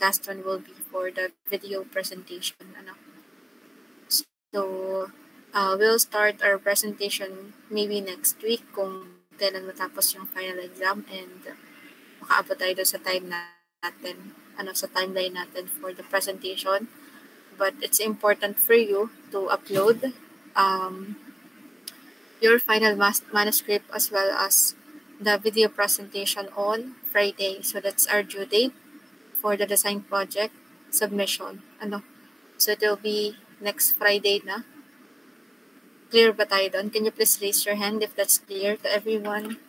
last one will be for the video presentation. So, we'll start our presentation maybe next week kung kailan matapos yung final exam and makaabot tayo sa time natin, sa timeline natin for the presentation. But it's important for you to upload your final manuscript as well as the video presentation on Friday. So that's our due date for the design project submission. So it will be next Friday na. Clear ba tayo doon? Can you please raise your hand if that's clear to everyone?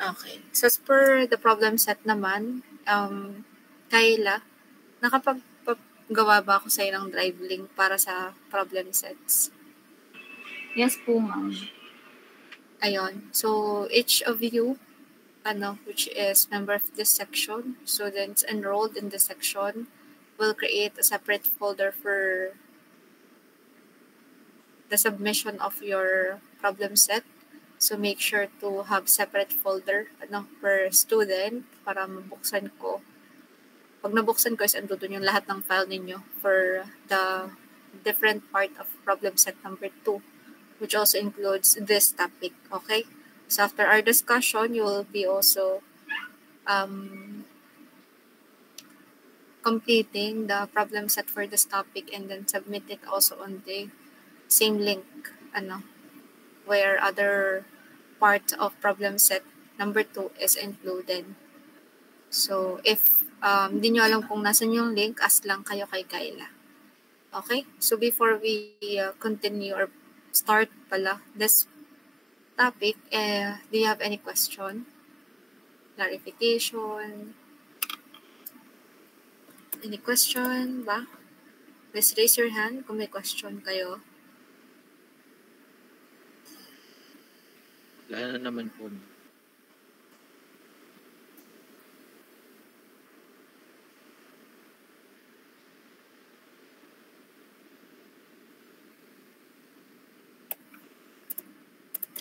Okay. So as per the problem set naman, Kayla, nakapaggawa ba ako sa'yo ng drive link para sa problem sets? Yes po, ma'am. Ayun. So each of you, which is member of this section, students enrolled in this section, will create a separate folder for the submission of your problem set. So make sure to have separate folder per student para mabuksan ko. Pag nabuksan ko is ando doon yung lahat ng file ninyo for the different part of problem set number 2, which also includes this topic. Okay? So after our discussion, you will be also completing the problem set for this topic and then submit it also on the same link, where other part of problem set number 2 is included. So if hindi nyo alam kung nasan yung link, ask lang kayo kay Kayla. Okay? So before we continue or start pala this topic, do you have any question? Clarification? Any question ba? Please raise your hand kung may question kayo. Wala na naman po.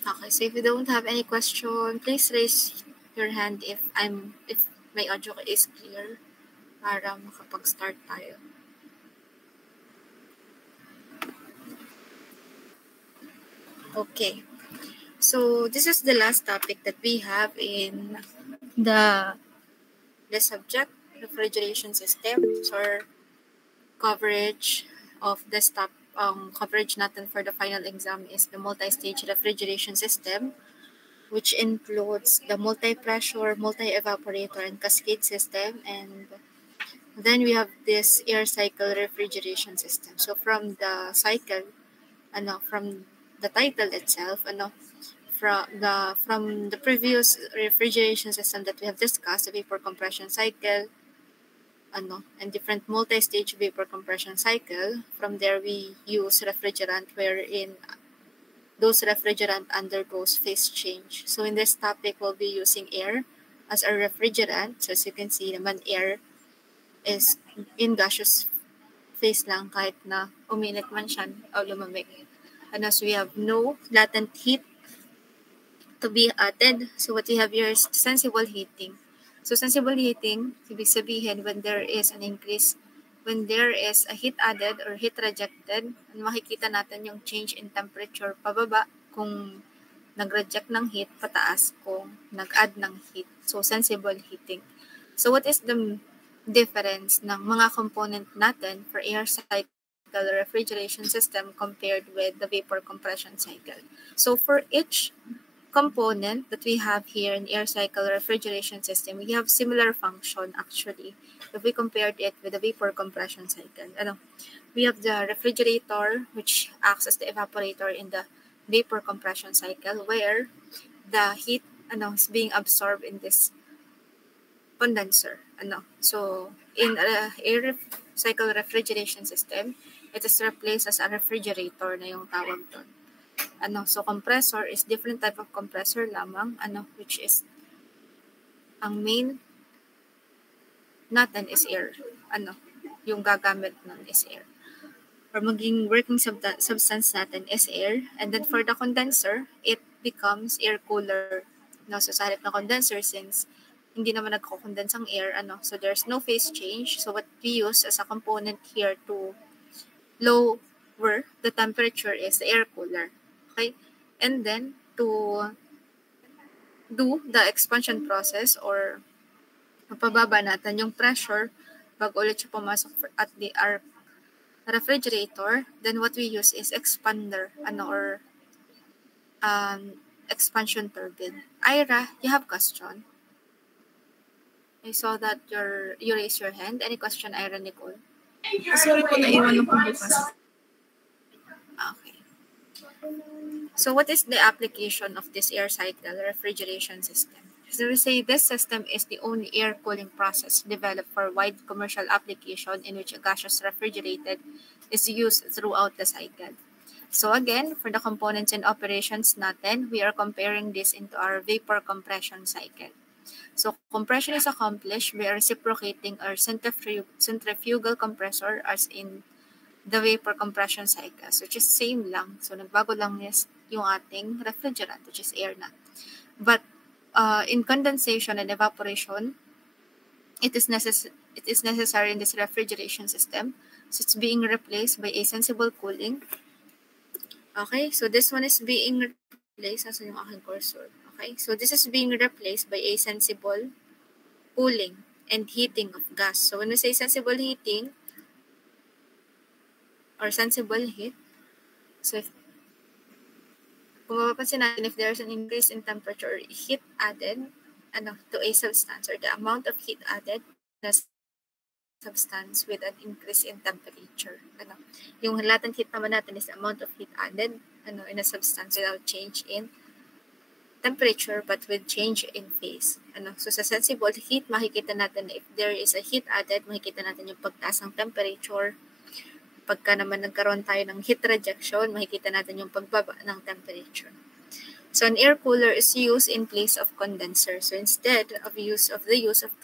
Okay, so if you don't have any question, please raise your hand if my audio is clear para makapag-start tayo. Okay. So this is the last topic that we have in the subject, refrigeration systems, or coverage of this coverage natin for the final exam is the multi-stage refrigeration system, which includes the multi-pressure, multi-evaporator, and cascade system. And then we have this air cycle refrigeration system. So from the cycle, from the title itself, from the previous refrigeration system that we have discussed, the vapor compression cycle, and different multi-stage vapor compression cycle. From there, we use refrigerant, wherein those refrigerant undergoes phase change. So in this topic, we'll be using air as a refrigerant. So as you can see naman, air is in gaseous phase lang kahit na uminit man siya o lumamig. So we have no latent heat to be added. So what we have here is sensible heating. So sensible heating, ibig sabihin when there is an increase, when there is a heat added or heat rejected, makikita natin yung change in temperature pababa kung nag-reject ng heat, pataas kung nag-add ng heat. So sensible heating. So what is the difference ng mga component natin for air cycle refrigeration system compared with the vapor compression cycle? So for each component that we have here in air cycle refrigeration system, we have similar function actually if we compared it with the vapor compression cycle. We have the refrigerator, which acts as the evaporator in the vapor compression cycle, where the heat is being absorbed in this condenser. So in air cycle refrigeration system, it is replaced as a refrigerator na yung tawag doon. So compressor is different type of compressor lamang, which is ang main natin is air. Yung gagamit nun is air. Or maging working substance natin is air. And then for the condenser, it becomes air cooler. So sa halip na condenser, since hindi naman nagko-condense ang air, so there's no phase change. So what we use as a component here to lower the temperature is the air cooler. Okay? And then to do the expansion process or mapababa natin yung pressure bago ulit siya pumasok at our refrigerator, then what we use is expander or expansion turbine. Ira, you have question? I saw that you raised your hand. Any question, Ira Nicole? Sorry po, naiwan ako bukas. Okay. So what is the application of this air cycle refrigeration system? So we say this system is the only air cooling process developed for wide commercial application in which a gaseous refrigerated is used throughout the cycle. So again, for the components and operations natin, we are comparing this into our vapor compression cycle. So compression is accomplished by reciprocating our centrifugal compressor as in the vapor compression cycle, which is same lang. So nagbago lang is yung ating refrigerant, which is air na. But in condensation and evaporation, it is necessary in this refrigeration system. So it's being replaced by a sensible cooling. Okay, so this one is being replaced. Asan yung aking cursor? Okay, so this is being replaced by a sensible cooling and heating of gas. So when we say sensible heating or sensible heat, so kung mapapansin natin, if there's an increase in temperature or heat added to a substance, or the amount of heat added na substance with an increase in temperature. Yung latent heat naman natin is the amount of heat added in a substance without change in temperature but with change in phase. So sa sensible heat, makikita natin na if there is a heat added, makikita natin yung pagtaas ng temperature. Pagka naman nagkaroon tayo ng heat rejection, makikita natin yung pagbaba ng temperature. So an air cooler is used in place of condenser. So instead of the use of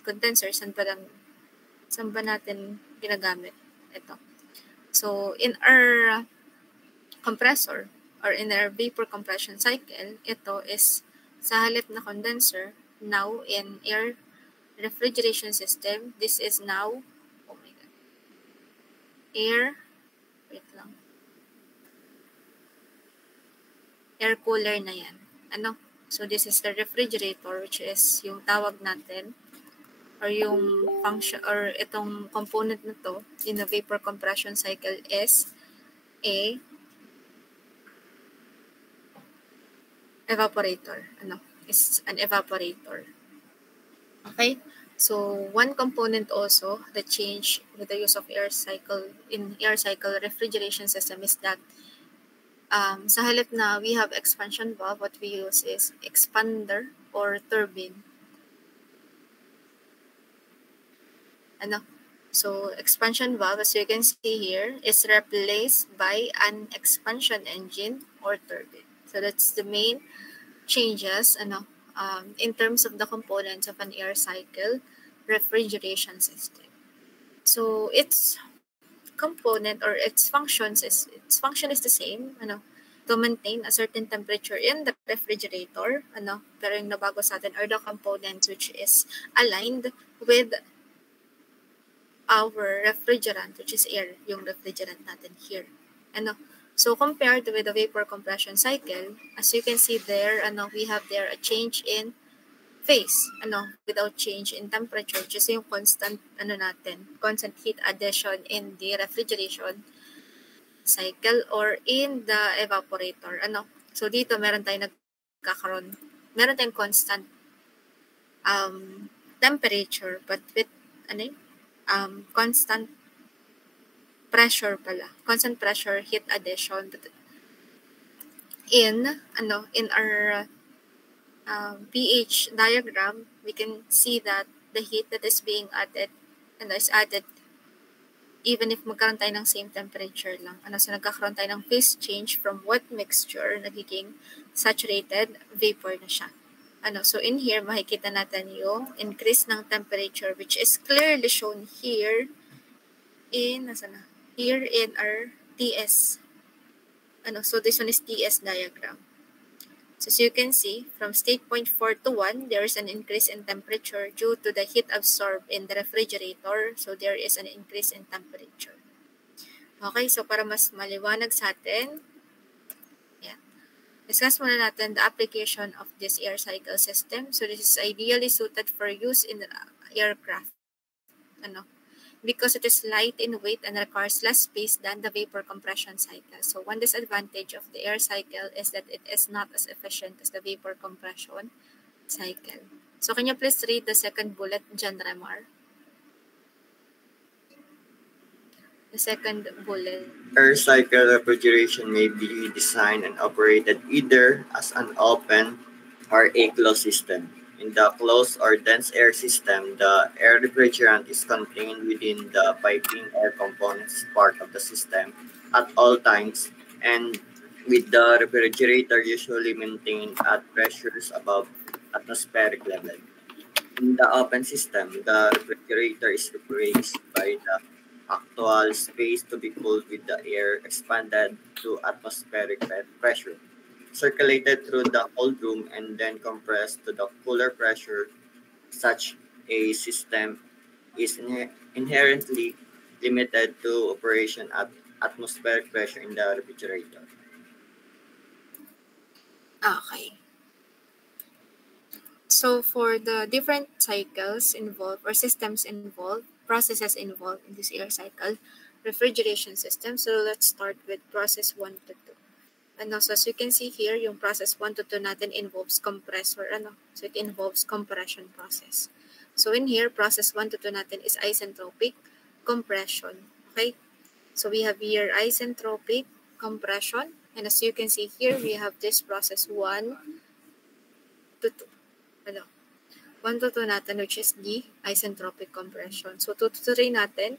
condenser, saan ba natin ginagamit? Ito. So in our compressor or in our vapor compression cycle, ito is sa halip na condenser, now in air refrigeration system, this is now, oh my God, air cooler na yan. So this is the refrigerator, which is yung tawag natin or yung function or itong component na to in the vapor compression cycle is a evaporator. Is an evaporator. Okay? So one component also that changed with the use of air cycle refrigeration system is that sa halip na we have expansion valve, what we use is expander or turbine. So expansion valve, as you can see here, is replaced by an expansion engine or turbine. So that's the main changes in terms of the components of an air cycle refrigeration system. So its component or its function is the same, to maintain a certain temperature in the refrigerator, pero yung nabago sa atin are the components which is aligned with our refrigerant, which is air, yung refrigerant natin here. So compared with the vapor compression cycle, as you can see there, we have there a change in phase, without change in temperature, which is yung constant, constant heat addition in the refrigeration cycle or in the evaporator. So dito meron tayong constant temperature but with constant pressure pala. Constant pressure heat addition. But in our pH diagram, we can see that the heat that is being added is added even if magkaroon tayo ng same temperature lang. So nagkakaroon tayo ng phase change from wet mixture, nagiging saturated vapor na siya. So in here, makikita natin yung increase ng temperature, which is clearly shown here in our TS. So this one is TS diagram. So as you can see, from state point 4 to 1, there is an increase in temperature due to the heat absorbed in the refrigerator. So there is an increase in temperature. Okay, so para mas maliwanag sa atin, yan. Discuss muna natin the application of this air cycle system. So this is ideally suited for use in aircraft. Because it is light in weight and requires less space than the vapor compression cycle. So one disadvantage of the air cycle is that it is not as efficient as the vapor compression cycle. So can you please read the second bullet, John Remar? The second bullet. Air cycle refrigeration may be designed and operated either as an open or a closed system. In the closed or dense air system, the air refrigerant is contained within the piping air components part of the system at all times, and with the refrigerator usually maintained at pressures above atmospheric level. In the open system, the refrigerator is replaced by the actual space to be cooled with the air expanded to atmospheric pressure, circulated through the cold room, and then compressed to the cooler pressure. Such a system is inherently limited to operation at atmospheric pressure in the refrigerator. Okay. So for the different cycles involved or systems involved, processes involved in this air cycle refrigeration system. So let's start with process 1 to 2. So as you can see here, yung process 1 to 2 natin involves compressor. So it involves compression process. So in here, process 1 to 2 natin is isentropic compression. Okay? So we have here isentropic compression. And as you can see here, we have this process 1 to 2. 1 to 2 natin, which is the isentropic compression. So 2 to 3 natin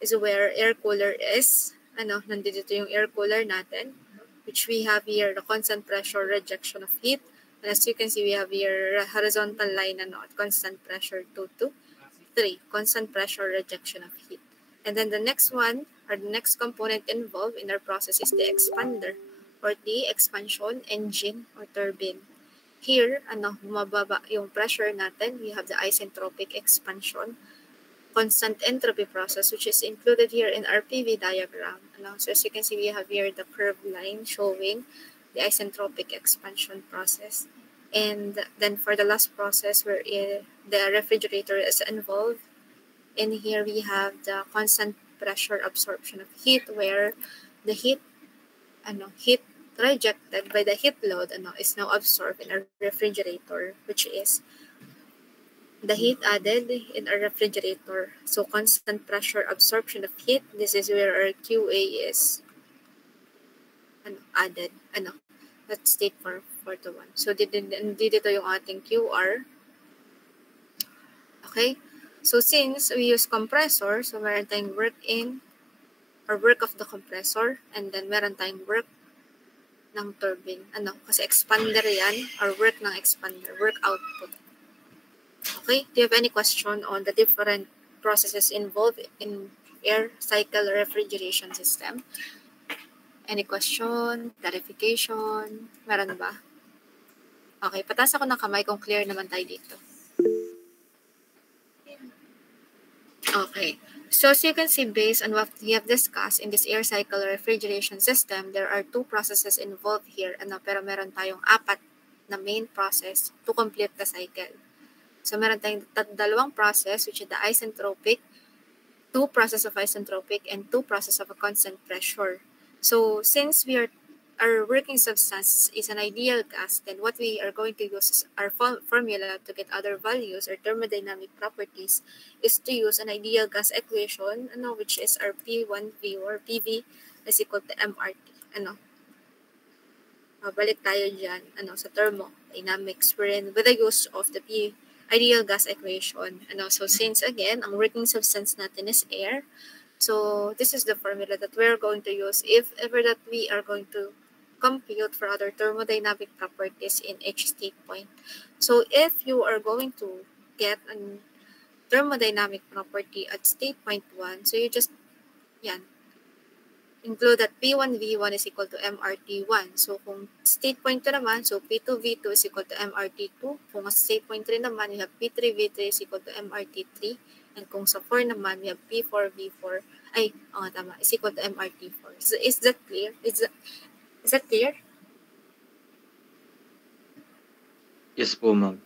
is where air cooler is. Nandito yung air cooler natin, which we have here the constant pressure rejection of heat. And as you can see, we have here horizontal line at constant pressure 2 to 3, constant pressure rejection of heat. And then the next one, or the next component involved in our process is the expander, or the expansion engine or turbine. Here, bumababa yung pressure natin. We have the isentropic expansion, constant entropy process, which is included here in our PV diagram. So as you can see, we have here the curved line showing the isentropic expansion process. And then for the last process where the refrigerator is involved, in here we have the constant pressure absorption of heat, where the heat rejected by the heat load is now absorbed in our refrigerator, which is the heat added in our refrigerator. So constant pressure absorption of heat, this is where our QA is added. That's state for 4 to 1. So dito yung ating QR. Okay? So since we use compressor, so meron tayong work in or work of the compressor, and then meron tayong work ng turbine. Kasi expander yan, or work ng expander, work output. Okay, do you have any question on the different processes involved in air cycle refrigeration system? Any question? Clarification? Meron ba? Okay, pataas ako ng kamay kung clear naman tayo dito. Okay, so as you can see, based on what we have discussed in this air cycle refrigeration system, there are 2 processes involved here, pero meron tayong 4 na main process to complete the cycle. So meron tayong 2 process, which is the isentropic, 2 process of isentropic, and 2 process of a constant pressure. So since our working substance is an ideal gas, then what we are going to use is our formula to get other values or thermodynamic properties is to use an ideal gas equation, which is our P1V or PV is equal to MRT. Balik tayo dyan, sa thermodynamics, wherein with the use of the ideal gas equation. So since again, ang working substance natin is air, so this is the formula that we're going to use if ever that we are going to compute for other thermodynamic properties in each state point. So if you are going to get a thermodynamic property at state point 1, so you just include that P1V1 is equal to MRT1. So kung state point 2 naman, so P2V2 is equal to MRT2. Kung sa state point 3 naman, we have P3V3 is equal to MRT3. And kung sa 4 naman, we have P4V4, tama, is equal to MRT4. So is that clear? Is that clear? Yes po, ma'am.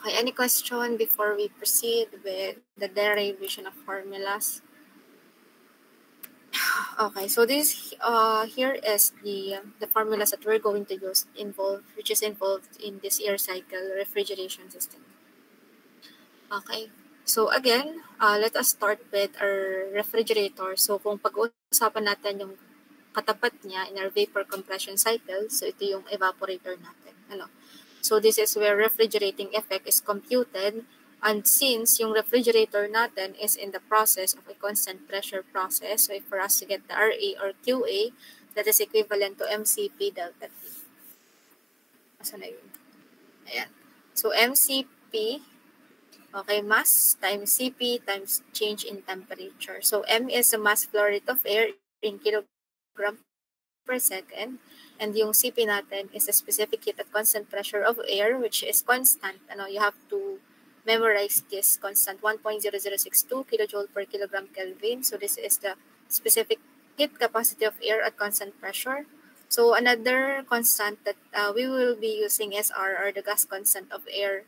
Okay, any question before we proceed with the derivation of formulas? Okay, so this here is the formulas that we're going to use which is involved in this air cycle refrigeration system. Okay, so again, let us start with our refrigerator. So kung pag-uusapan natin yung katapat niya in our vapor compression cycle, so ito yung evaporator natin. So this is where refrigerating effect is computed. And since yung refrigerator natin is in the process of a constant pressure process, so if for us to get the RA or QA, that is equivalent to MCP delta T. Asa na yun? Ayan. So MCP, okay, mass times CP times change in temperature. So M is the mass flow rate of air in kilogram per second. And yung CP natin is a specific heat at constant pressure of air, which is constant. You have to memorize this constant, 1.0062 kilojoule per kilogram Kelvin. So this is the specific heat capacity of air at constant pressure. So another constant that we will be using is R, or the gas constant of air.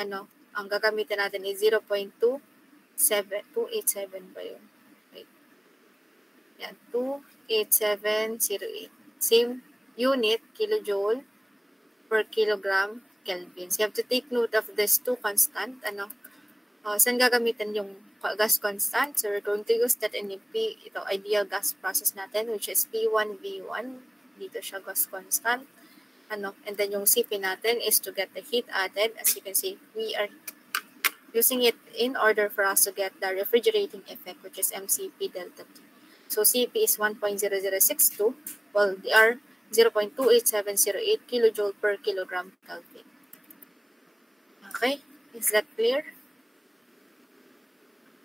Ang gagamitin natin is 0.287 ba yun? Wait. Yan, 28708. Same unit, kilojoule per kilogram Kelvin. So you have to take note of these two constant. Saan gagamitin yung gas constant? So we're going to use that in ito ideal gas process natin, which is P1V1. Dito siya gas constant. And then yung CP natin is to get the heat added. As you can see, we are using it in order for us to get the refrigerating effect, which is MCP delta T. So CP is 1.0062, while they are 0.28708 kilojoule per kilogram Kelvin. Okay, is that clear?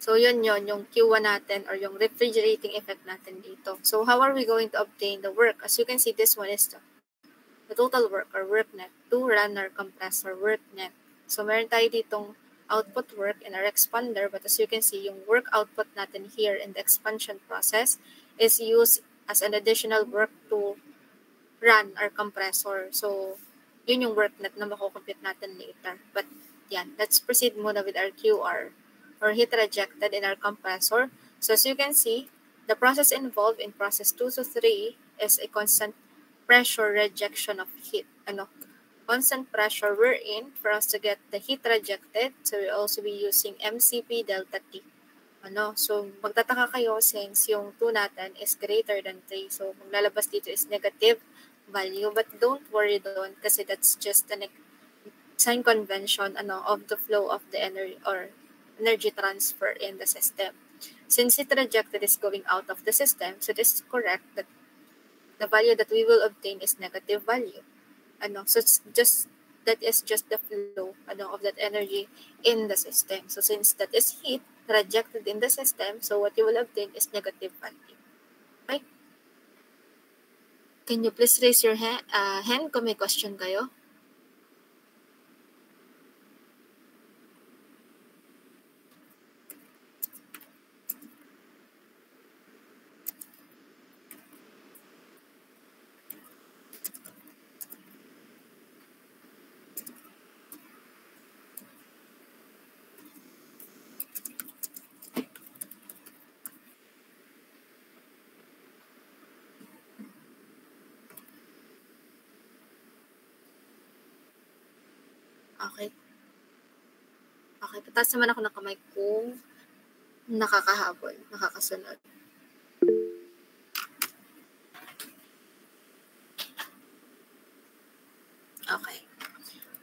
So yun yung Q1 natin, or yung refrigerating effect natin dito. So how are we going to obtain the work? As you can see, this one is the total work or work net to run our compressor work net. So meron tayo ditong output work in our expander, but as you can see, yung work output natin here in the expansion process is used as an additional work to run our compressor. So yun yung work net na makukompute natin later. But yan, let's proceed muna with our QR, or heat rejected in our compressor. So as you can see, the process involved in process 2 to 3 is a constant pressure rejection of heat. Constant pressure we're in for us to get the heat rejected. So we'll also be using MCP delta T. So magtataka kayo since yung 2 natin is greater than 3. So maglalabas dito is negative value, but don't worry doon kasi that's just the sign convention of the flow of the energy or energy transfer in the system. Since heat rejected is going out of the system, so this is correct that the value that we will obtain is negative value. So it's just that is just the flow of that energy in the system. So since that is heat rejected in the system, so what you will obtain is negative value. Okay? Can you please raise your hand kung may question kayo? Okay. Okay, pataas naman ako ng kamay kung nakakahabol, nakakasunod. Okay.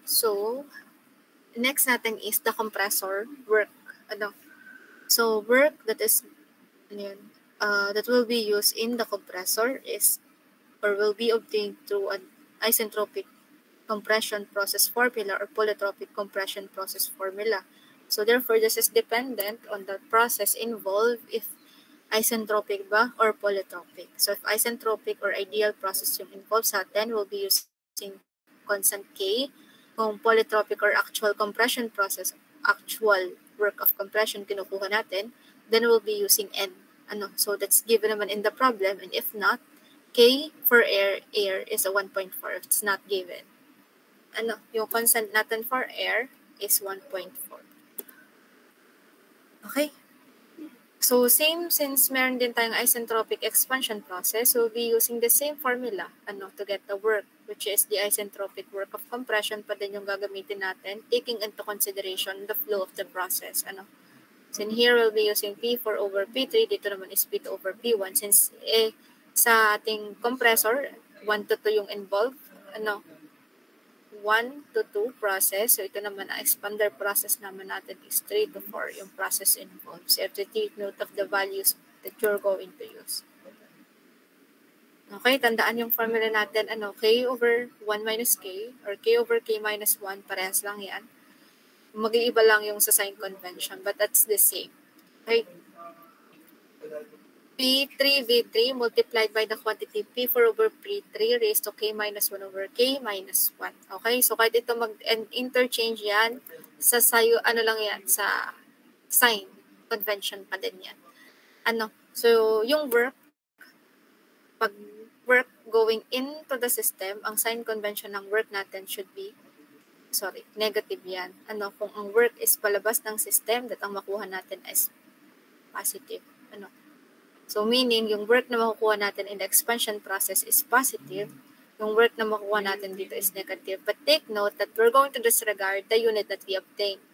So, next natin is the compressor work. So work that is that will be used in the compressor is or will be obtained through an isentropic compression process formula or polytropic compression process formula. So therefore, this is dependent on the process involved if isentropic ba or polytropic. So if isentropic or ideal process yung involved sa atin, we'll be using constant K. Kung polytropic or actual compression process, actual work of compression kinukuha natin, then we'll be using N. So that's given naman in the problem, and if not, K for air is a 1.4 if it's not given. Yung constant natin for air is 1.4. Okay? So same, since meron din tayong isentropic expansion process, we'll be using the same formula to get the work, which is the isentropic work of compression pa din yung gagamitin natin, taking into consideration the flow of the process. So in here, we'll be using P4 over P3. Dito naman is P2 over P1. Since sa ating compressor, 1 to 2 yung involved. 1 to 2 process. So ito naman, ang expander process naman natin is 3 to 4 yung process involved. So you have to take note of the values that you're going to use. Okay, tandaan yung formula natin, K over 1 minus K or K over K minus 1, parehas lang yan. Mag-iiba lang yung sa sign convention, but that's the same. Okay. P3 V3 multiplied by the quantity P4 over P3 raised to K minus 1 over K minus 1. Okay, so kahit ito mag-interchange yan, sa sayo, lang yan, sa sign convention pa din yan. So yung work, pag work going into the system, ang sign convention ng work natin should be negative yan. Kung ang work is palabas ng system, that ang makuha natin is positive. So meaning, yung work na makukuha natin in the expansion process is positive, yung work na makukuha natin dito is negative. But take note that we're going to disregard the unit that we obtained.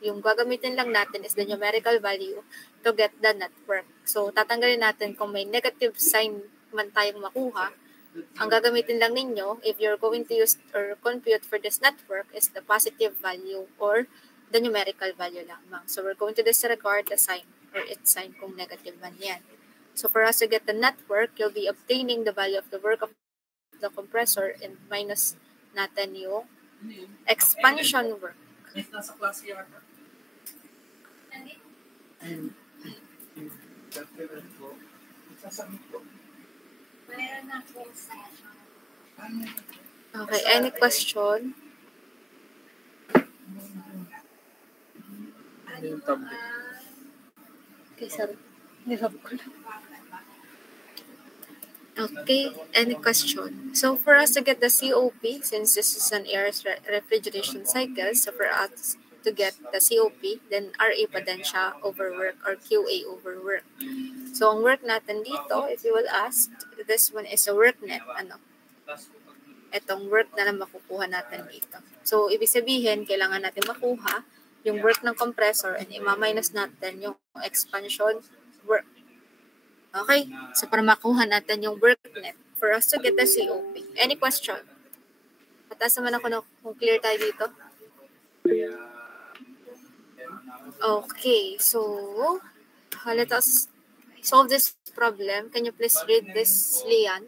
Yung gagamitin lang natin is the numerical value to get the net work. So tatanggalin natin kung may negative sign man tayong makuha. Ang gagamitin lang ninyo, if you're going to use or compute for this network, is the positive value or the numerical value lamang. So we're going to disregard the sign or its sign kung negative man yan. So for us to get the network, you'll be obtaining the value of the work of the compressor and minus natin yung expansion work. Okay, any question? Okay, sorry. Okay, any question? So for us to get the COP, since this is an air refrigeration cycle, so for us to get the COP, then RA pa din siya over work or QA over work. So ang work natin dito, if you will ask, this one is a work net. Itong work na makukuha natin dito. So ibig sabihin, kailangan natin makuha yung work ng compressor and ima-minus natin yung expansion work. Okay? So para makuha natin yung work net for us to get the COP. Any question? Pataas naman ako kung clear tayo dito. Okay, so let us solve this problem. Can you please read this, Leanne?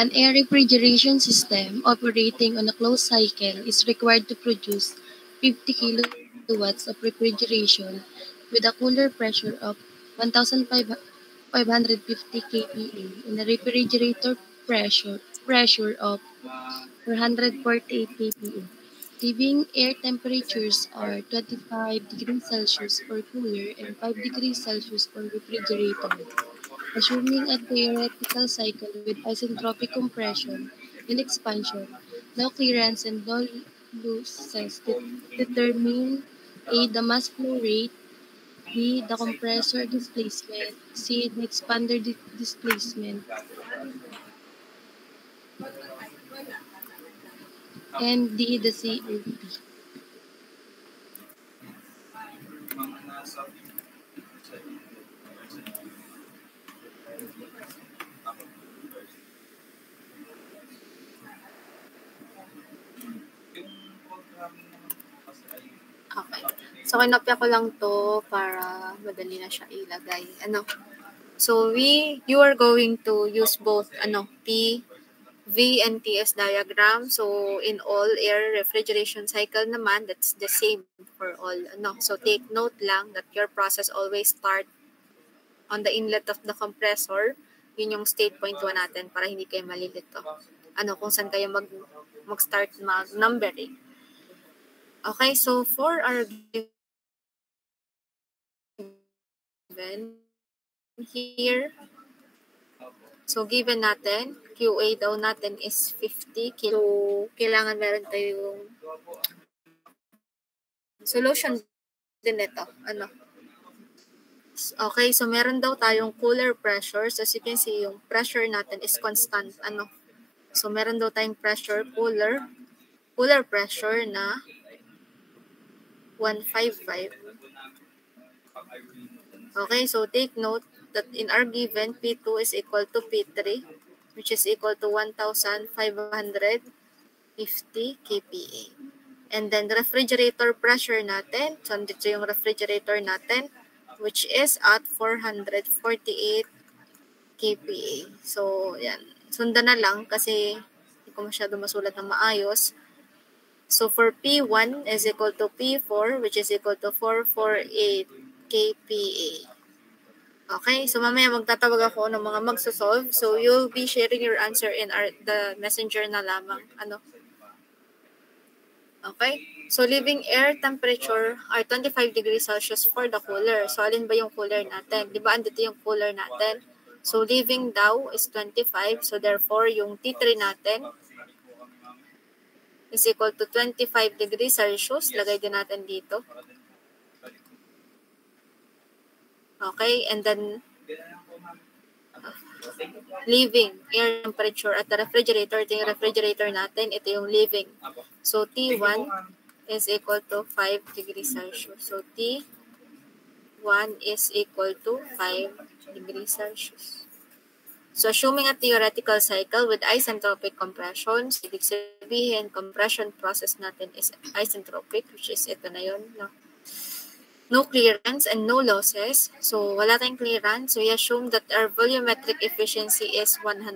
An air refrigeration system operating on a closed cycle is required to produce 50 kilowatts of refrigeration with a cooler pressure of 1,550 kPa and a refrigerator pressure of 448 kPa. Given air temperatures are 25 degrees Celsius for cooler and 5 degrees Celsius for refrigerator. Assuming a theoretical cycle with isentropic compression and expansion, no clearance and no losses, determine A. the mass flow rate, B. the compressor displacement, C. the expander displacement, and D. the COP. So, kinopya ko lang to para madali na siya ilagay. So, you are going to use both, P, V, and TS diagram. So, in all air refrigeration cycle naman, that's the same for all, So, take note lang that your process always start on the inlet of the compressor. Yun yung state point 1 natin para hindi kayo malilito. Kung saan kayo mag-start mag-numbering. Okay, so for our given here, so given natin, QA daw natin is 50 kilo. So, kailangan meron tayong solution din ito. Okay, so meron daw tayong cooler pressure. So, as you can see, yung pressure natin is constant. So, meron daw tayong cooler pressure na 155. Okay, so take note that in our given, P2 is equal to P3, which is equal to 1,550 kPa. And then, refrigerator pressure natin, so dito yung refrigerator natin, which is at 448 kPa. So, yan. Sundan na lang kasi hindi ko masyado masulat na maayos. So, for P1 is equal to P4, which is equal to 448 kPa. Okay, so mamaya magtatawag ako ng mga magsosolve. So, you'll be sharing your answer in the messenger na lamang. Okay, so leaving air temperature are 25 degrees Celsius for the cooler. So, alin ba yung cooler natin? Di ba, andito yung cooler natin? So, leaving daw is 25. So, therefore, yung T3 natin is equal to 25 degrees Celsius. Lagay din natin dito. Okay, and then leaving air temperature at the refrigerator. Ito yung refrigerator natin. Ito yung leaving. So, T1 is equal to 5 degrees Celsius. So, T1 is equal to 5 degrees Celsius. So, assuming a theoretical cycle with isentropic compression, so ibig sabihin, compression process natin is isentropic, which is ito na yun, no clearance and no losses. So, wala tayong clearance. So, we assume that our volumetric efficiency is 100%.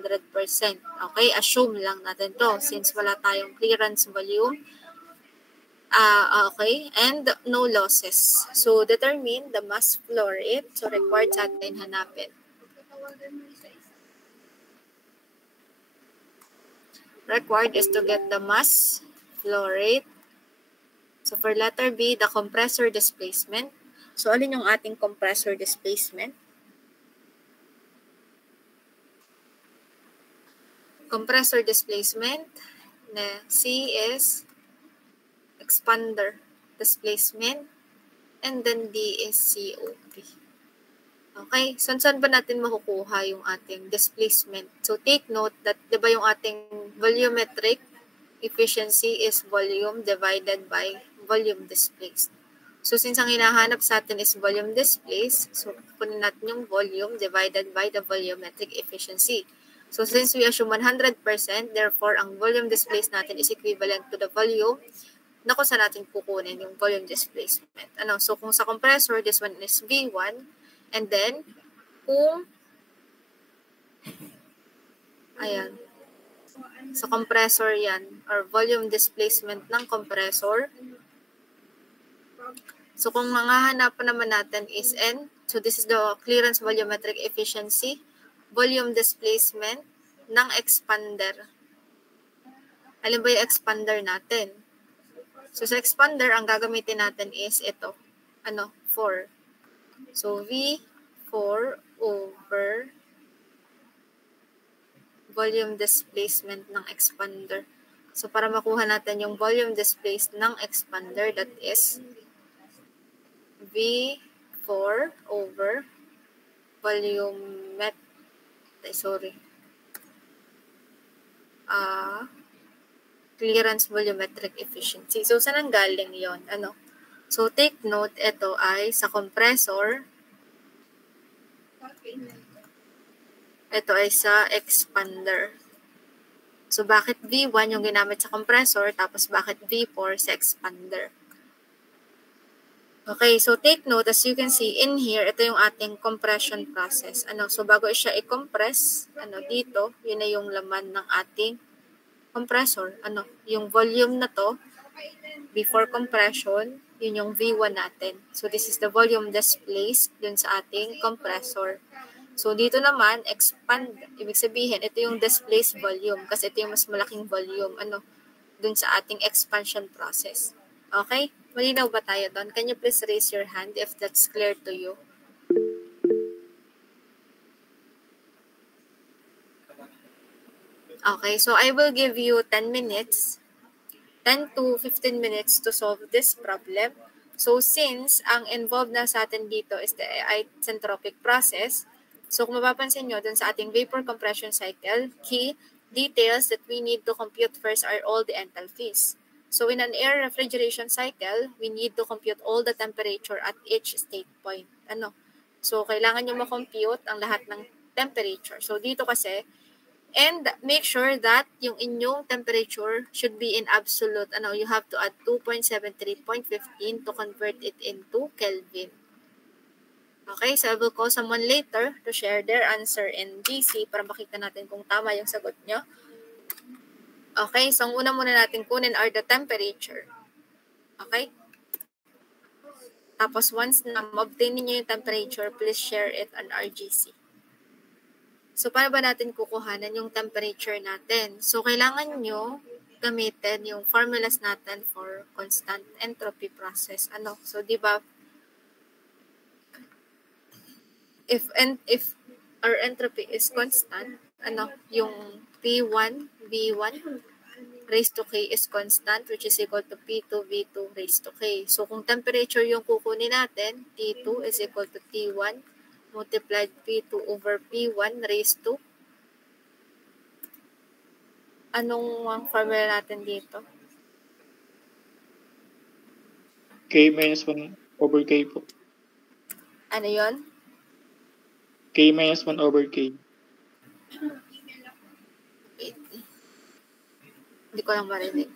Okay, assume lang natin to since wala tayong clearance volume. Okay, and no losses. So, determine the mass flow rate. So, required sa atin hanapin. Required is to get the mass flow rate. So, for letter B, the compressor displacement. So, alin yung ating compressor displacement? Compressor displacement. C is expander displacement. And then D is COP. Okay, so saan ba natin makukuha yung ating displacement? So, take note that, di ba yung ating volumetric efficiency is volume divided by volume displaced. So, since ang hinahanap sa atin is volume displaced, so kunin natin yung volume divided by the volumetric efficiency. So, since we assume 100%, therefore, ang volume displaced natin is equivalent to the volume na kung saan natin kukunin yung volume displacement. So, kung sa compressor, this one is V1, and then, kung, ayan, sa compressor yan, or volume displacement ng compressor. So, kung hahanapan naman natin is N, so this is the clearance volumetric efficiency, volume displacement ng expander. Alin ba yung expander natin? So, sa expander, ang gagamitin natin is ito, 4. So, V4 over volume displacement ng expander. So, para makuha natin yung volume displaced ng expander, that is V4 over clearance volumetric efficiency. So, saan ang galing yon? So, take note, ito ay sa compressor. Ito ay sa expander. So, bakit V1 yung ginamit sa compressor, tapos bakit V4 sa expander? Okay, so take note, as you can see in here, ito yung ating compression process. So bago siya i-compress, dito, yun na yung laman ng ating compressor. Yung volume na to, before compression, yun yung V1 natin. So this is the volume displaced dun sa ating compressor. So dito naman, expand, ibig sabihin, ito yung displaced volume kasi ito yung mas malaking volume, dun sa ating expansion process. Okay? Malinaw ba tayo doon? Can you please raise your hand if that's clear to you? Okay, so I will give you 10 minutes, 10 to 15 minutes to solve this problem. So since ang involved na sa atin dito is the isentropic process, so kung mapapansin nyo dun sa ating vapor compression cycle, key details that we need to compute first are all the enthalpies. So in an air refrigeration cycle, we need to compute all the temperature at each state point. So kailangan nyo ma-compute ang lahat ng temperature. So dito kasi, and make sure that yung inyong temperature should be in absolute. You have to add 2.73.15 to convert it into Kelvin. Okay, so I will call someone later to share their answer in GC para makita natin kung tama yung sagot nyo. Okay, so ang una muna natin kunin are the temperature. Okay? Tapos once na ma-obtain niyo yung temperature, please share it on RGC. So paano ba natin kukuhanan yung temperature natin? So kailangan nyo gamitin yung formulas natin for constant entropy process. So di ba if our entropy is constant, yung P1, V1 raised to K is constant, which is equal to P2, V2 raised to K. So kung temperature yung kukunin natin, T2 is equal to T1 multiplied P2 over P1 raised to, anong formula natin dito? K minus 1 over K po. Ano yon? K minus 1 over K. Wait. Hindi ko lang marinig.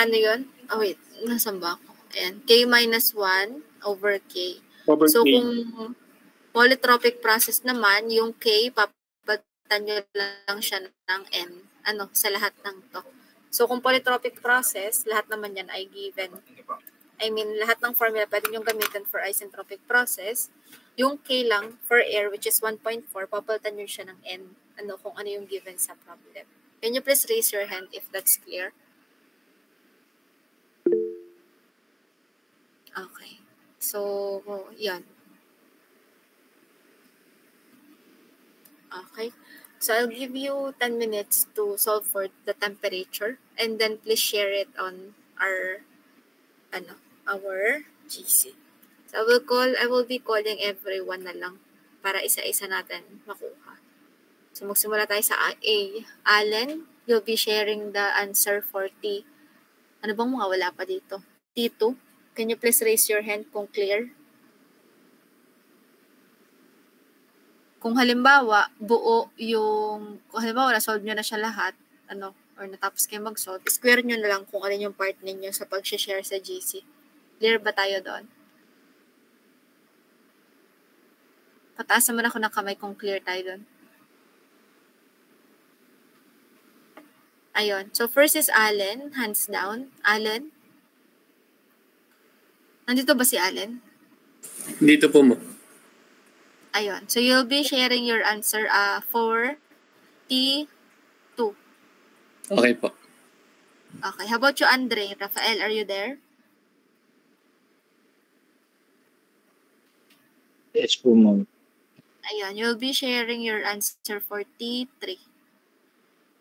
Ano yun? Oh wait, nasan ba ako? Ayan, K minus 1 over K. Over So K. kung polytropic process naman, yung K, papalitan nyo lang siya ng N. Sa lahat ng to. So kung polytropic process, lahat naman yan ay given. Lahat ng formula pwede nyo gamitin for isentropic process. Yung K lang for air, which is 1.4, papalitan nyo siya ng N. Kung ano yung given sa problem. Can you please raise your hand if that's clear? Okay. So, yan. Okay. So, I'll give you 10 minutes to solve for the temperature and then please share it on our GC. So, I will be calling everyone na lang para isa-isa natin makuha. So, magsimula tayo sa A. Allen, you'll be sharing the answer for T. Ano bang mga wala pa dito? T2. Can you please raise your hand kung clear? Kung halimbawa, na-solve nyo na siya lahat, or natapos kayo mag-solve, square nyo na lang kung ano yung part ninyo sa pag-share sa GC. Clear ba tayo doon? Pataas naman ako ng kamay kung clear tayo doon. Ayun. So, first is Allen. Hands down. Allen? Nandito ba si Allen? Dito po mo. Ayun. So, you'll be sharing your answer for T2. Okay po. Okay. How about you, Andre? Rafael, are you there? Yes po, ma'am. Ayun. You'll be sharing your answer for T3.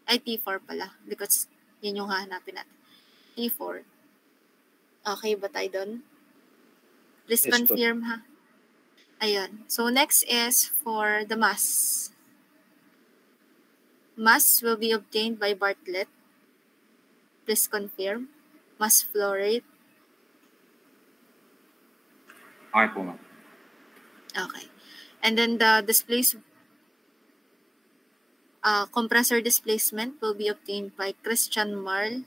Ay, T4 pala. Because yun yung hahanapin natin. T4. Okay ba tayo doon? Please Yes, confirm ha. Ayun. So, next is for the mass. Mass will be obtained by Bartlett. Please confirm. Mass flow rate. Okay po, ma'am. Okay. And then the compressor displacement will be obtained by Christian Marl.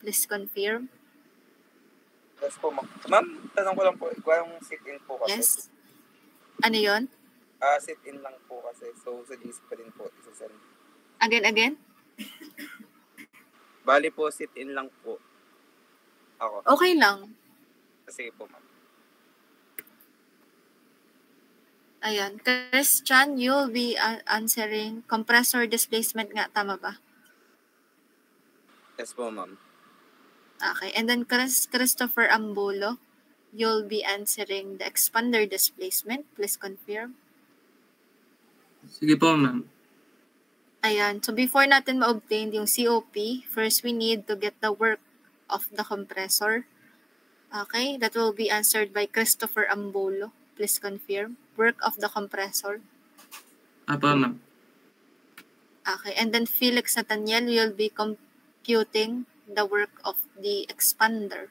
Please confirm. Yes po, ma'am. Ma'am, tanong ko lang po, yung sit-in po kasi. Yes. Ano yon? Sit-in lang po kasi. So, sa GC pa din po isasend. Again? Bali po, sit-in lang po. Ako. Okay lang. Sige po, ma'am. Ayan. Christian, you'll be answering compressor displacement nga. Tama ba? Yes po, ma'am. Okay. And then Christopher Ambulo, you'll be answering the expander displacement. Please confirm. Sige po, ma'am. Ayan. So before natin ma-obtain yung COP, first we need to get the work of the compressor. Okay. That will be answered by Christopher Ambulo. Please confirm. Work of the compressor. Apo, ma'am. Okay. And then Felix Nathaniel will be computing the work of the expander.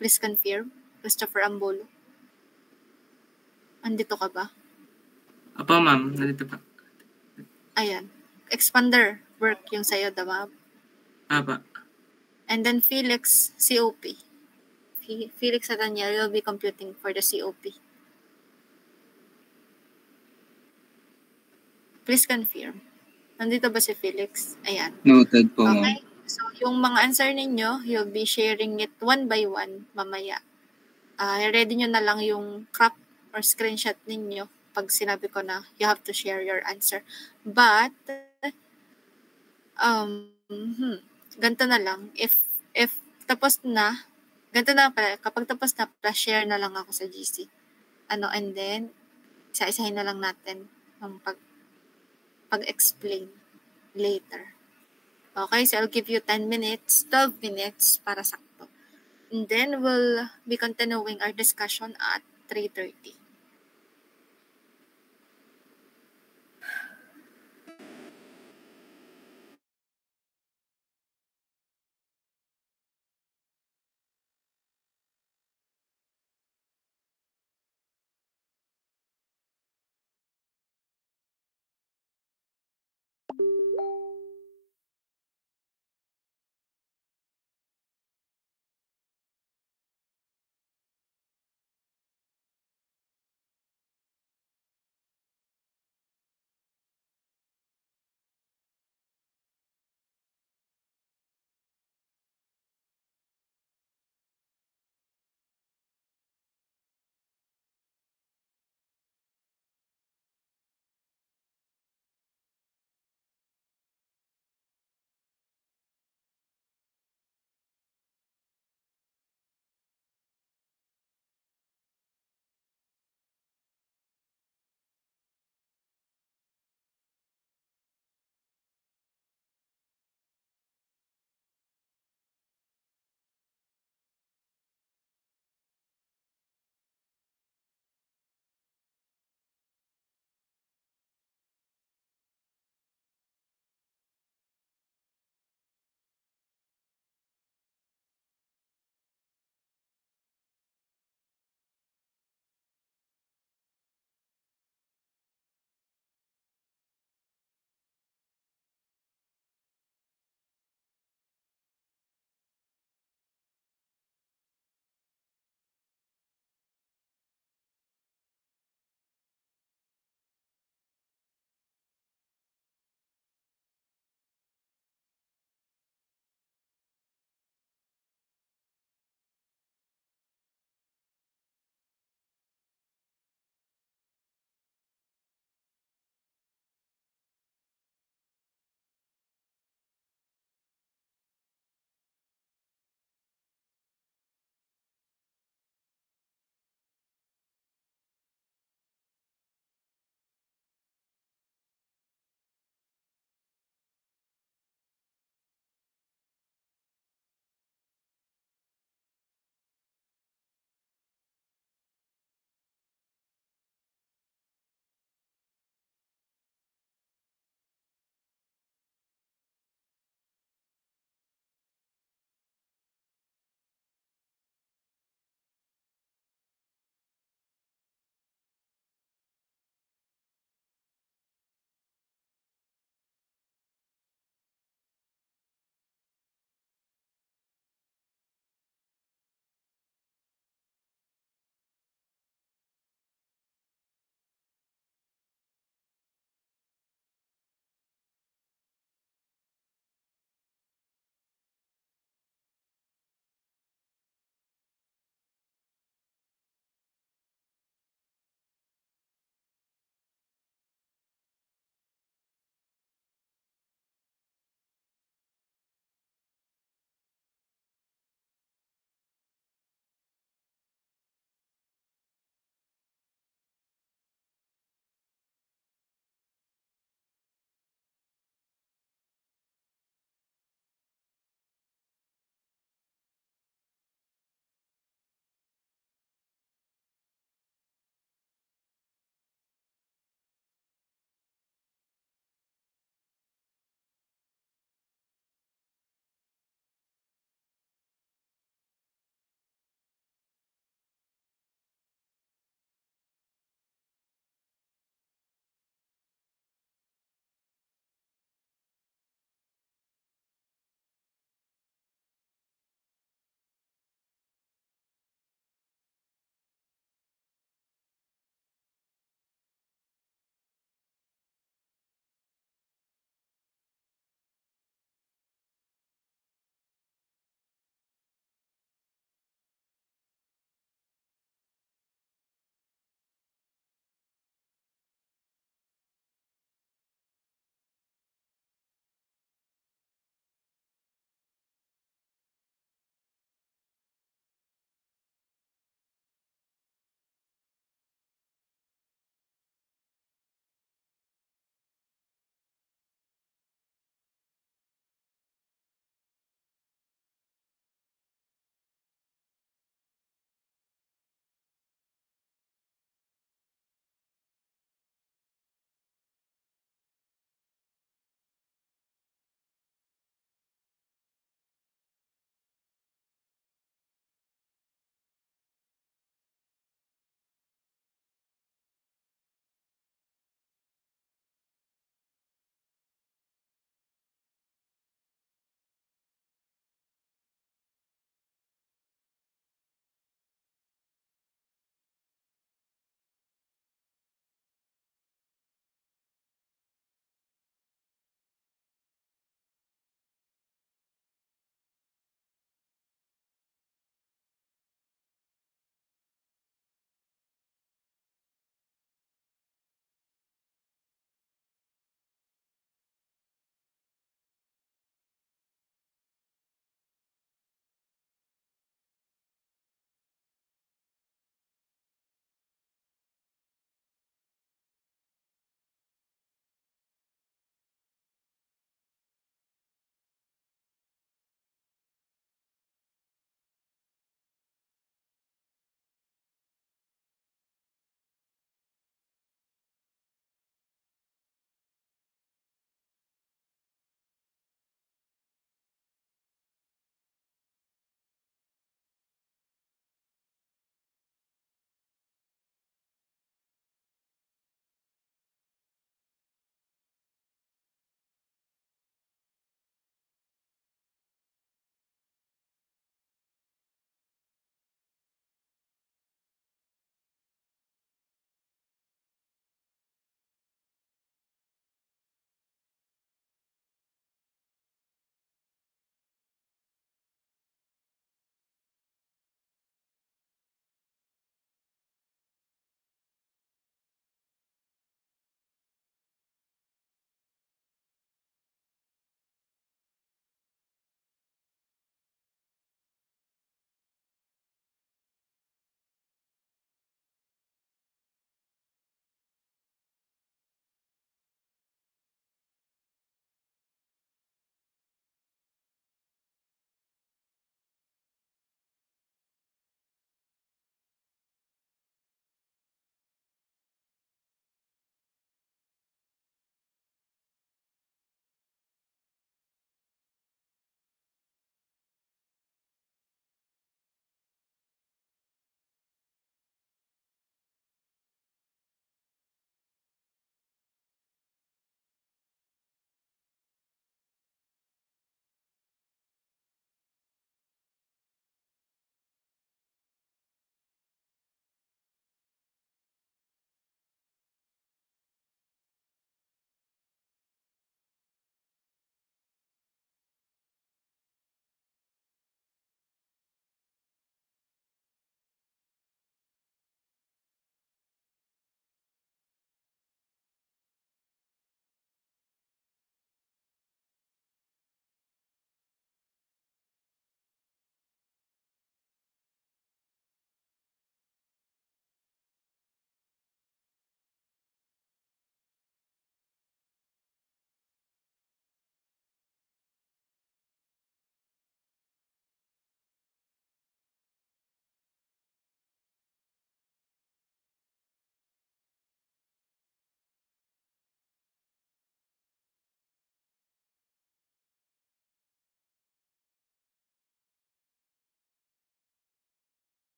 Please confirm. Christopher Ambolo. Andito ka ba? Apo, ma'am. Nandito pa. Ayan. Expander work yung sa'yo, diba? Apa. And then Felix, COP. Felix Nathaniel will be computing for the COP. Please confirm. Nandito ba si Felix? Ayan. Noted po, ma'am. Okay. So, yung mga answer ninyo, you'll be sharing it one by one mamaya. Ready nyo na lang yung crop or screenshot ninyo pag sinabi ko na you have to share your answer. But, ganito na lang. If tapos na, ganito na pala, kapag tapos na, share na lang ako sa GC. And then, isa-isahin na lang natin ang pag-explain later. Okay, so I'll give you 10 minutes, 12 minutes para sakto. And then we'll be continuing our discussion at 3:30.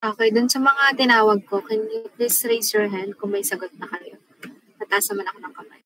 Okay, dun sa mga tinawag ko, can you please raise your hand kung may sagot na kayo? Tataas naman ako ng kamay.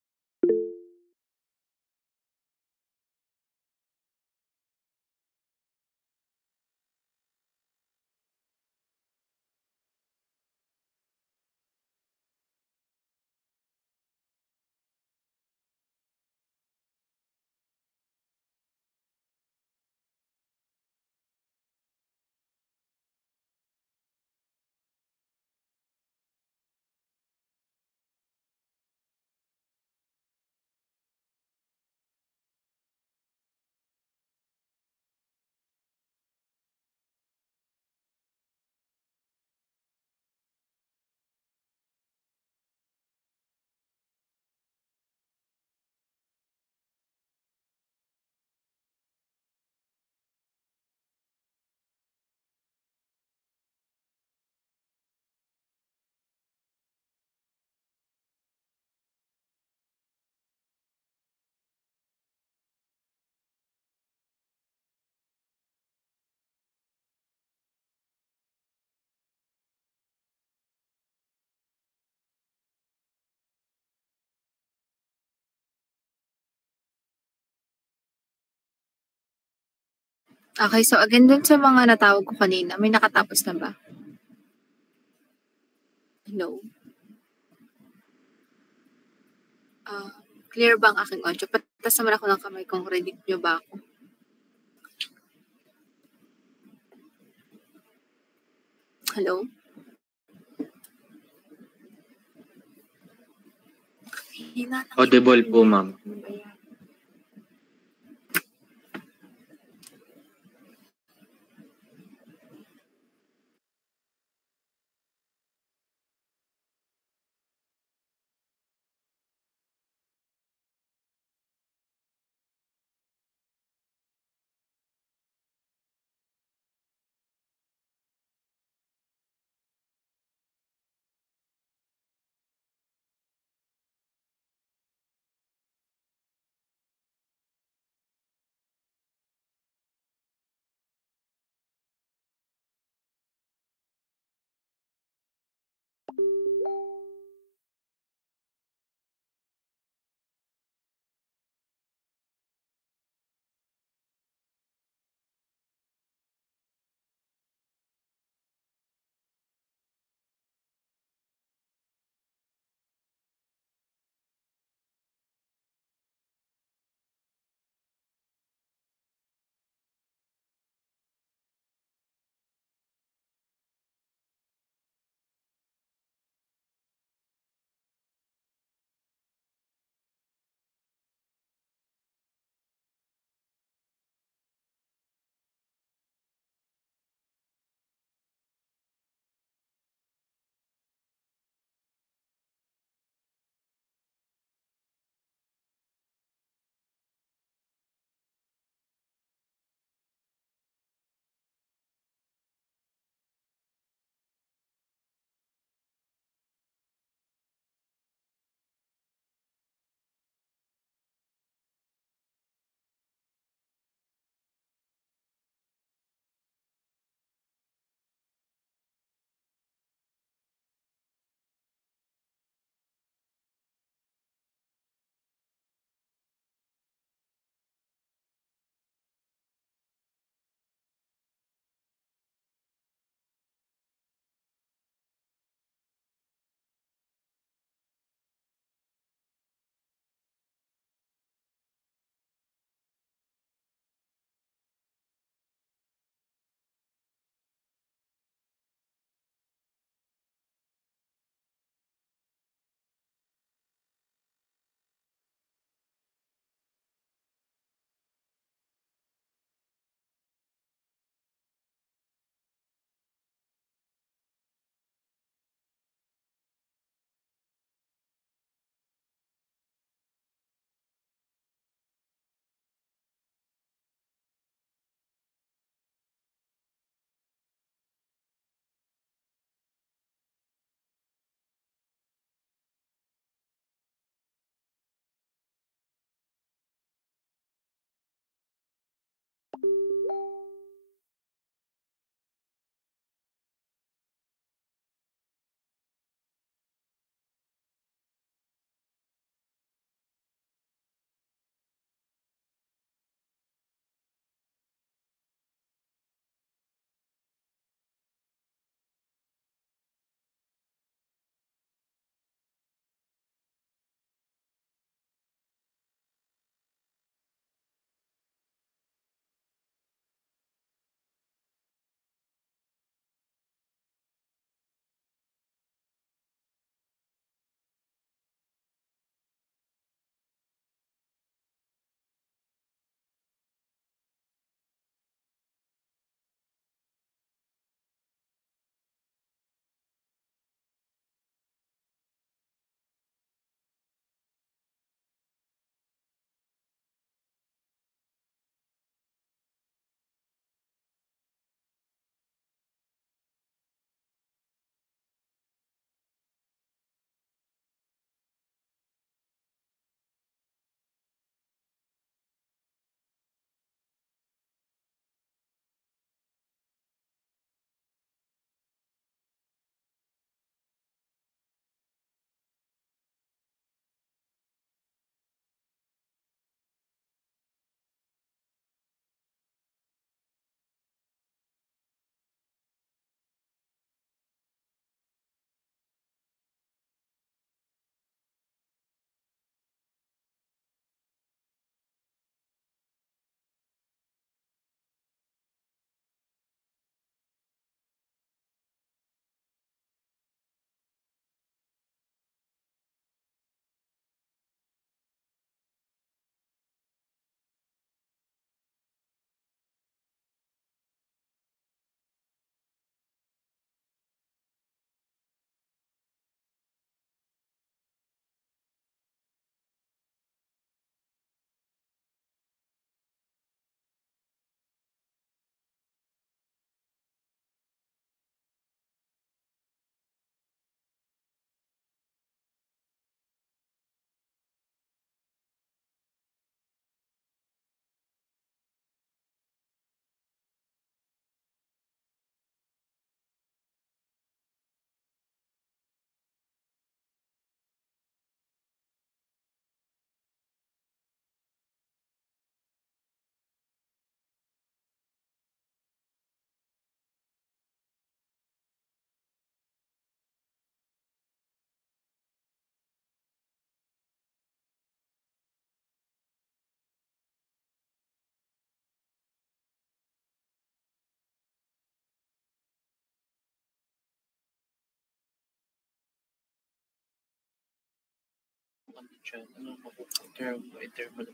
Okay, so again, dun sa mga natawag ko kanina, may nakatapos na ba? Hello? Clear ba ang aking audio? Patas naman ako ng kamay kung ready nyo ba ako. Hello? Audible po, ma'am. Ano ba yan? ano dyan? Ano interval?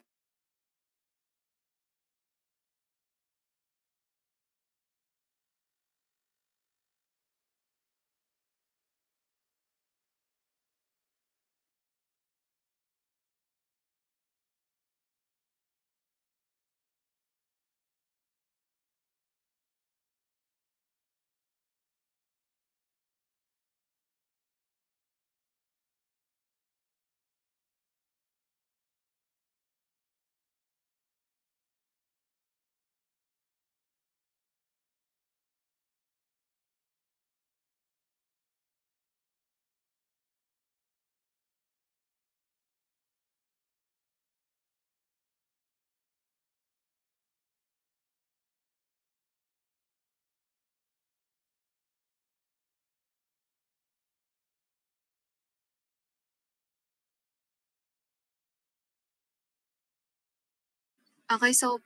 Okay, so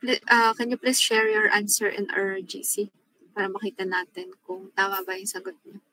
can you please share your answer in our GC para makita natin kung tama ba yung sagot niyo?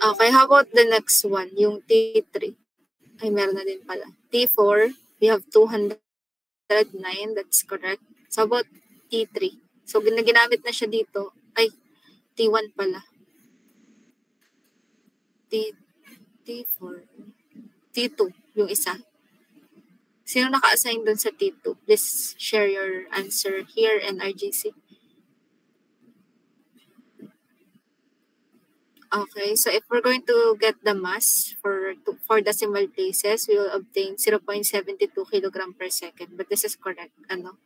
Okay, how about the next one, yung T3? Ay, meron na din pala. T4, we have 209, that's correct. So, about T3. So, ginamit na siya dito. Ay, T1 pala. T4. T2, yung isa. Sino naka-assign dun sa T2? Please share your answer here in RGC. Okay, so if we're going to get the mass for decimal places, we will obtain 0.72 kilogram per second. But this is correct. Ano?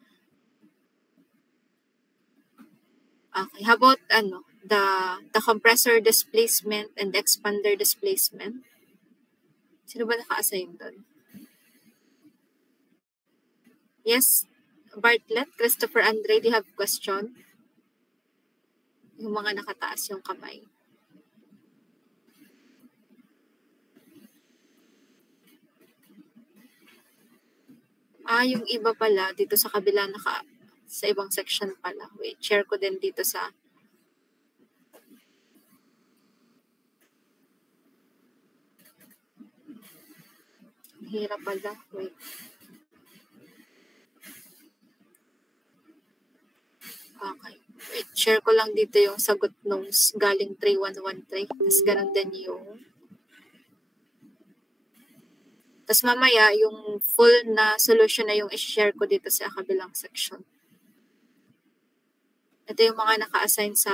Okay, how about the compressor displacement and the expander displacement? Sino ba naka-assign doon? Yes, Bartlett, Christopher Andre, do you have question? Yung mga nakataas yung kamay. Yung iba pala, dito sa kabila sa ibang section pala. Wait, share ko din dito sa hirap pala. Wait. Okay. Wait, share ko lang dito yung sagot nung galing 3113. Tapos ganun din yung tapos mamaya, yung full na solution na yung i-share ko dito sa kabilang section. Ito yung mga naka-assign sa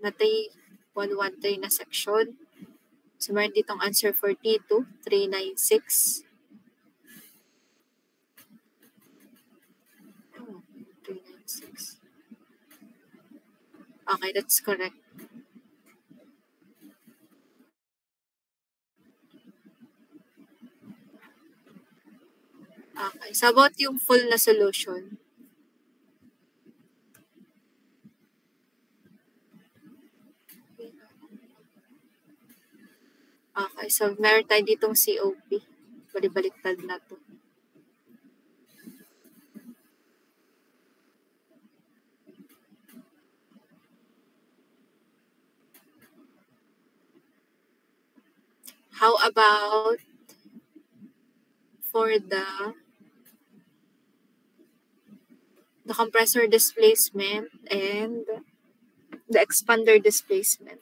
na 3113 na section. So, meron ditong answer for T2, 396. 396. Okay, that's correct. Okay, so about yung full na solution. Okay, so meron tayo ditong COP. Baliktad na to. How about for the compressor displacement and the expander displacement?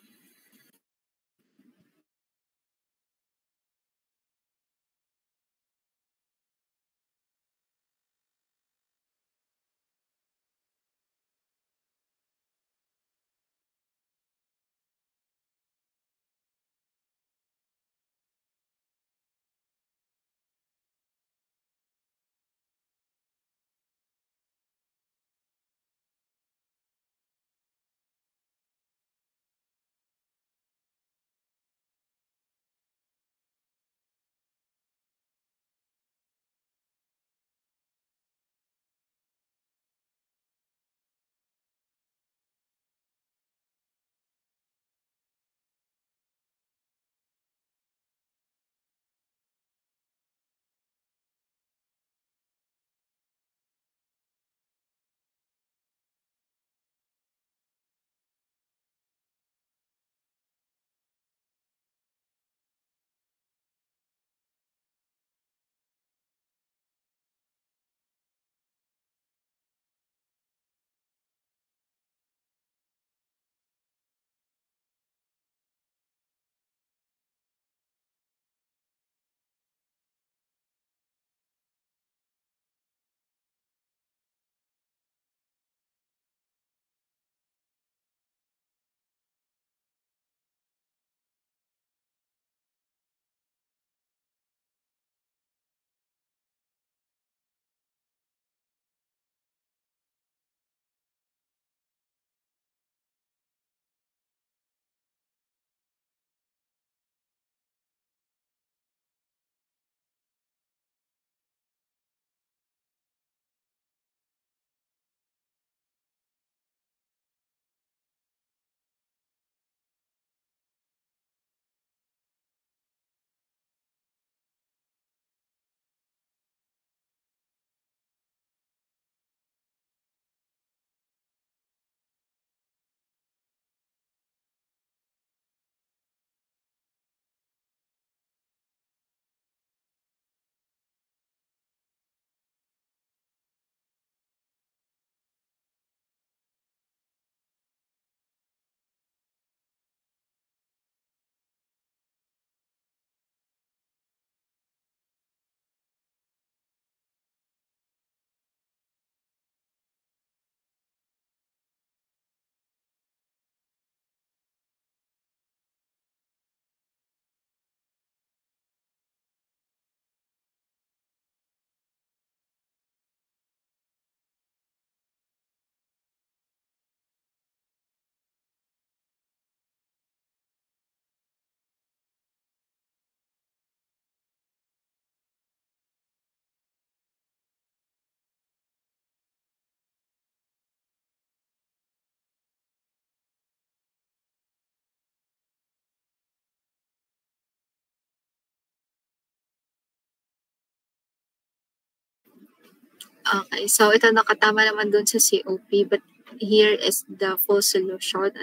Okay, so ito nakatama naman dun sa COP, but here is the full solution,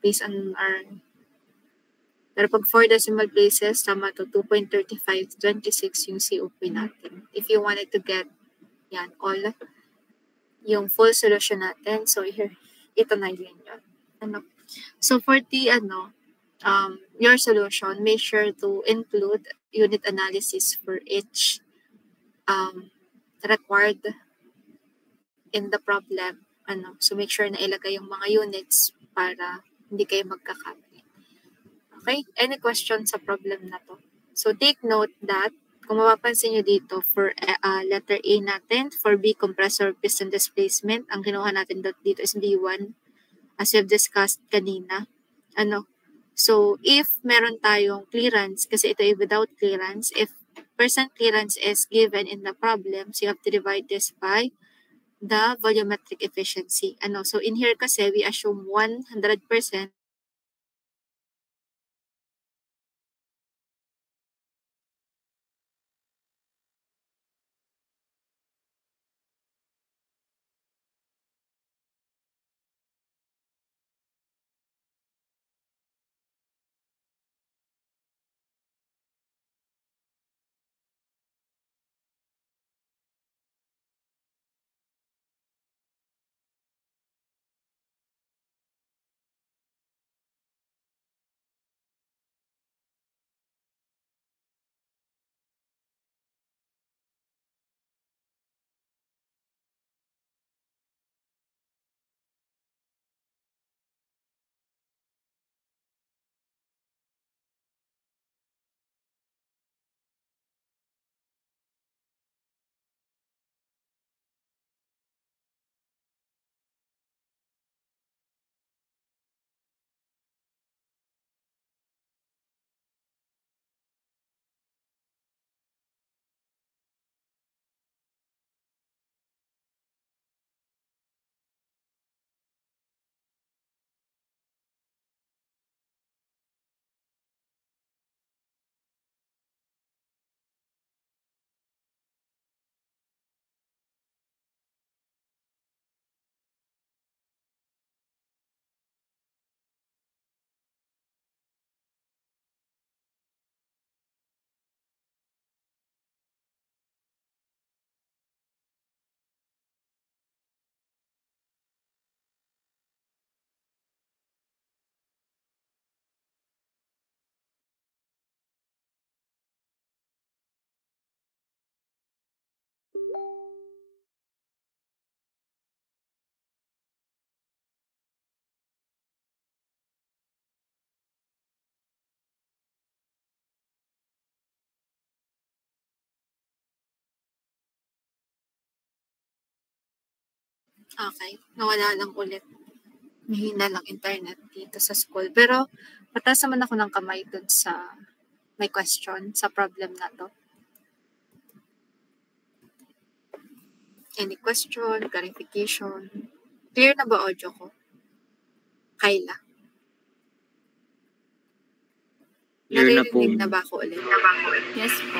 based on our... Pero pag 4 decimal places, tama to 2.3526 yung COP natin. If you wanted to get all yung full solution natin, so here, ito na yun. So for the your solution, make sure to include unit analysis for each required in the problem. So make sure na ilagay yung mga units para hindi kayo magkakamali. Okay? Any questions sa problem na to? So take note that kung mapapansin nyo dito for letter A natin, for B compressor piston displacement, ang kinuha natin dito is B1 as we've discussed kanina. So if meron tayong clearance, kasi ito ay without clearance, if percent clearance is given in the problem, so you have to divide this by the volumetric efficiency. So in here kasi we assume 100%. Okay, nawala lang ulit. Mahina lang internet dito sa school. Pero pataas naman ako ng kamay dun sa may question sa problem na to. Any question, clarification? Clear na ba audio ko? Kayla? Clear na po. Naririnig na ba ako ulit? Yes po.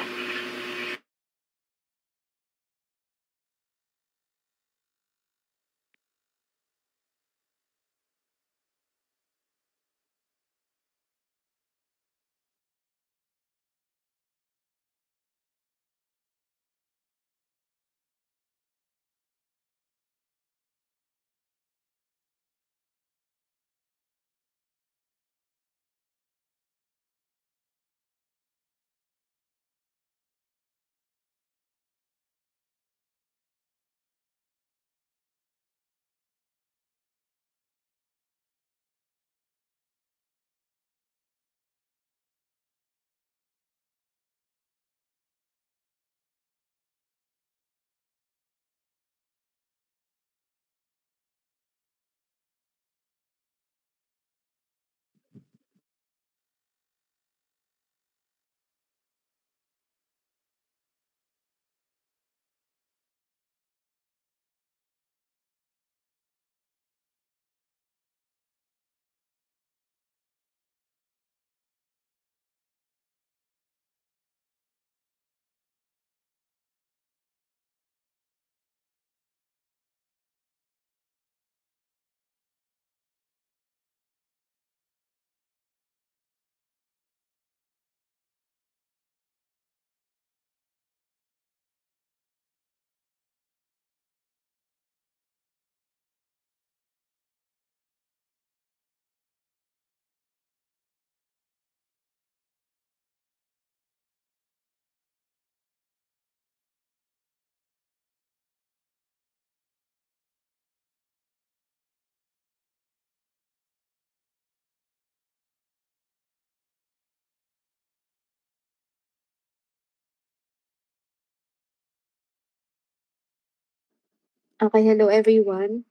Okay, hello everyone.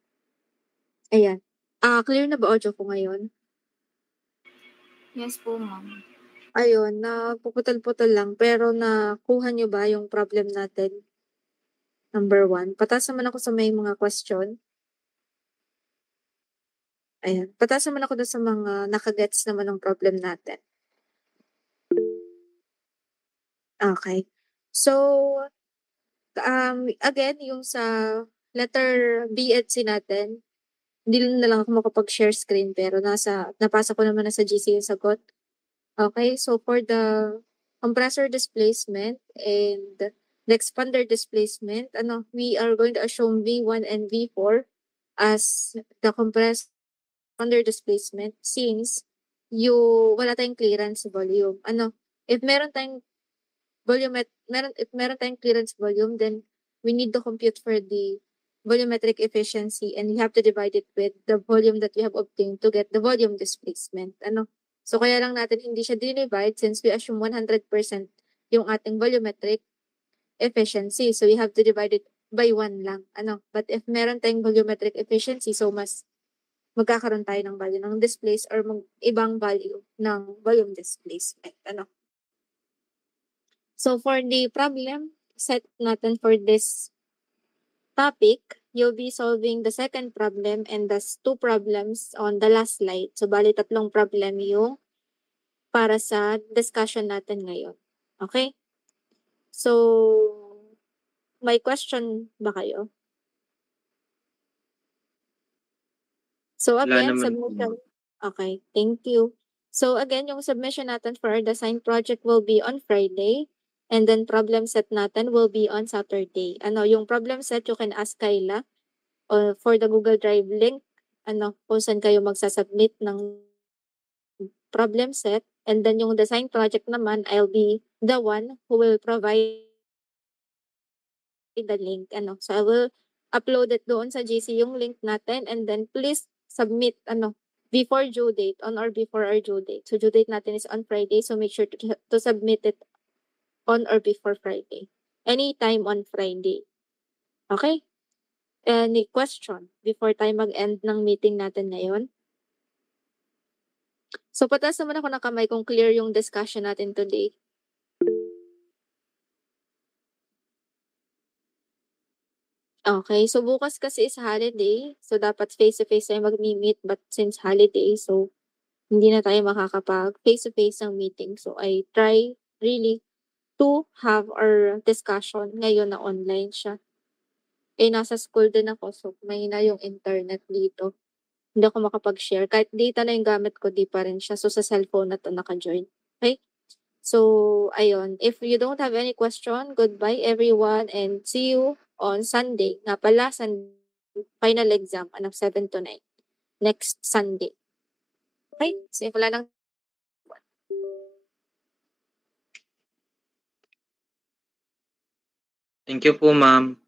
Ayan. Clear na ba audio ko ngayon? Yes po, ma'am. Ayun, napuputol-putol lang, pero nakuha niyo ba yung problem natin? Number 1. Pataas naman ako sa may mga question. Ayan. Pataas naman ako doon sa mga nakagets naman ng problem natin. Okay. So, again, yung sa letter B at C natin, hindi na lang ako makapag-share screen, pero napasa ko naman na sa GC yung sagot. Okay, so for the compressor displacement and the expander displacement, we are going to assume V1 and V4 as the compressor displacement since wala tayong clearance volume. If meron tayong clearance volume, then we need to compute for the volumetric efficiency and we have to divide it with the volume that we have obtained to get the volume displacement. So kaya lang natin hindi siya dinivide since we assume 100% yung ating volumetric efficiency. So we have to divide it by 1 lang. But if meron tayong volumetric efficiency, so mas magkakaroon tayo ng value ng displace or ibang value ng volume displacement. So for the problem set natin for this topic, you'll be solving the second problem and the 2 problems on the last slide. So bali 3 problem yung para sa discussion natin ngayon. Okay? So, may question ba kayo? So Wala again, naman po, submission. ma'am. Okay, thank you. So again, yung submission natin for our design project will be on Friday. And then problem set natin will be on Saturday. Yung problem set, you can ask Kayla for the Google Drive link. Kung saan kayo magsasubmit ng problem set. And then yung design project naman, I'll be the one who will provide the link. So I will upload it doon sa GC yung link natin. And then please submit before due date, on or before our due date. So due date natin is on Friday. So make sure to submit it on or before Friday. Anytime on Friday. Okay? Any question before tayo mag-end ng meeting natin ngayon? So pataas naman ako ng kamay kung clear yung discussion natin today. Okay, so bukas kasi is holiday. So dapat face-to-face tayo mag-meet. But since holiday, so hindi na tayo makakapag face-to-face ng meeting. So I try really to have our discussion ngayon na online siya. Nasa school din ako, so mahina yung internet dito. Hindi ako makapag-share. Kahit data na yung gamit ko, di pa rin siya. So sa cellphone na to naka-join. Okay? So, ayun. If you don't have any question, goodbye everyone and see you on Sunday. Nga pala, final exam, 7 to 9. Next Sunday. Okay? So, wala nang Thank you po, ma'am.